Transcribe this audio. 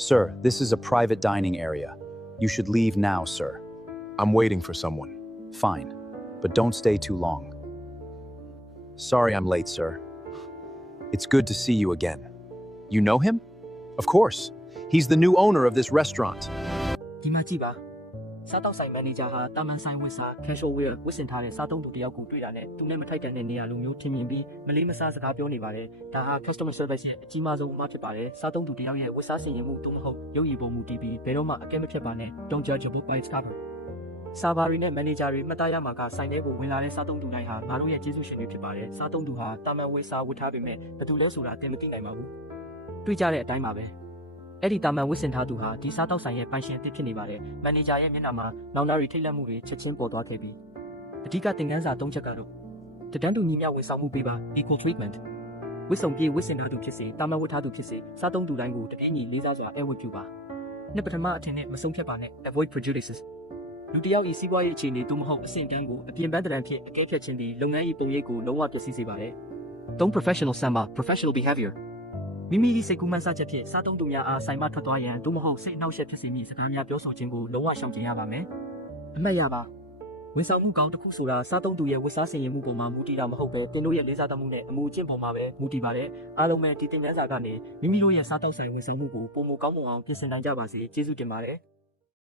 Sir, this is a private dining area. You should leave now, sir. I'm waiting for someone. Fine, but don't stay too long. Sorry I'm late, sir. It's good to see you again. You know him? Of course. He's the new owner of this restaurant. ဒီမှာကြည့်ပါစားတောက်ဆိုင်မန်နေဂျာဟာတာမန်ဆိုင်ဝစ်စာ casual wear ဝစ်ဆင်ထားတဲ့စားသုံးသူတယောက်ကိုတွေ့တာနဲ့သူနဲ့မထိုက်တန်တဲ့နေရာလိုမျိုးထင်မြင်ပြီးမလေးမစားစကားပြောနေပါတယ်ဒါဟာ customer service ရဲ့အကြီးမားဆုံးအမှားဖြစ်ပါတယ်စားသုံးသူတယောက်ရဲ့ဝစ်စားဆင်ရင်မှုသို့မဟုတ်ရုပ်ရည်ပုံမူတည်ပြီးဘယ်တော့မှအကဲမဖြတ်ပါနဲ့ Don't judge a book by its cover စာဘာရီနဲ့မန်နေဂျာတွေမှတ်သားရမှာကဆိုင်ထဲကိုဝင်လာတဲ့စားသုံးသူတိုင်းဟာငါတို့ရဲ့ကျေးဇူးရှင်တွေဖြစ်ပါတယ်စားသုံးသူဟာတာမန်ဝစ်စားဝတ်ထားပေမဲ့ဘယ်သူလဲဆိုတာသင်မသိနိုင်ပါဘူးတွေ့ကြတဲ့အတိုင်းပါပဲအဲ့ဒီတာမန်ဝစ်စင်ထားသူဟာဒီစားတောက်ဆိုင်ရဲ့ပိုင်ရှင်အသစ်ဖြစ်နေပါတယ်။မန်နေဂျာရဲ့မျက်နှာမှာနောင်နာရီထိတ်လန့်မှုတွေချက်ချင်းပေါ်သွားခဲ့ပြီးအဓိကသင်ခန်းစာ၃ချက်ကတော့တဒန်းတူညီမျှဝန်ဆောင်မှုပေးပါ equal treatment ဝစ်စုံပြေးဝစ်စင်ထားသူဖြစ်စေတာမန်ဝတ်ထားသူဖြစ်စေစားသုံးသူတိုင်းကိုတပြေးညီလေးစားစွာအဲဝတ်ပြုပါ။နှစ်ပထမအထင်နဲ့မဆုံးဖြတ်ပါနဲ့ avoid prejudices လူတစ်ယောက်ဤစီးပွားရေးအခြေအနေသို့မဟုတ်အဆင့်တန်းကိုအပြင်ပန်းတရံဖြင့်အကဲဖြတ်ခြင်းသည်လုပ်ငန်း၏ပုံရိပ်ကိုလုံးဝပျက်စီးစေပါတယ်။သုံး professional ဆံပါ professional behaviorမိမိစိတ်ကူးမှန်းဆချက်ဖြင့်စားသုံးသူများအားဆိုင်မထွက်သွားရန်သို့မဟုတ်စိတ်အနှောက်အယှက်ဖြစ်စေမည့်စကားများပြောဆိုခြင်းကိုလုံးဝရှောင်ကျဉ်ရပါမယ်။အမှတ်ရပါဝန်ဆောင်မှုကောင်းတစ်ခုဆိုတာစားသုံးသူရဲ့ဝတ်စားဆင်ရင်မှုပေါ်မှာမူတည်တာမဟုတ်ပဲတင်တို့ရဲ့လေးစားသမှုနဲ့အမှုအကျင့်ပေါ်မှာပဲမူတည်ပါတယ်။အားလုံးပဲဒီသင်ခန်းစာကနေမိမိတို့ရဲ့စားတောက်ဆိုင်ဝန်ဆောင်မှုကိုပုံမကောင်းမွန်အောင်ပြင်ဆင်နိုင်ကြပါစေ။ကျေးဇူးတင်ပါတယ်။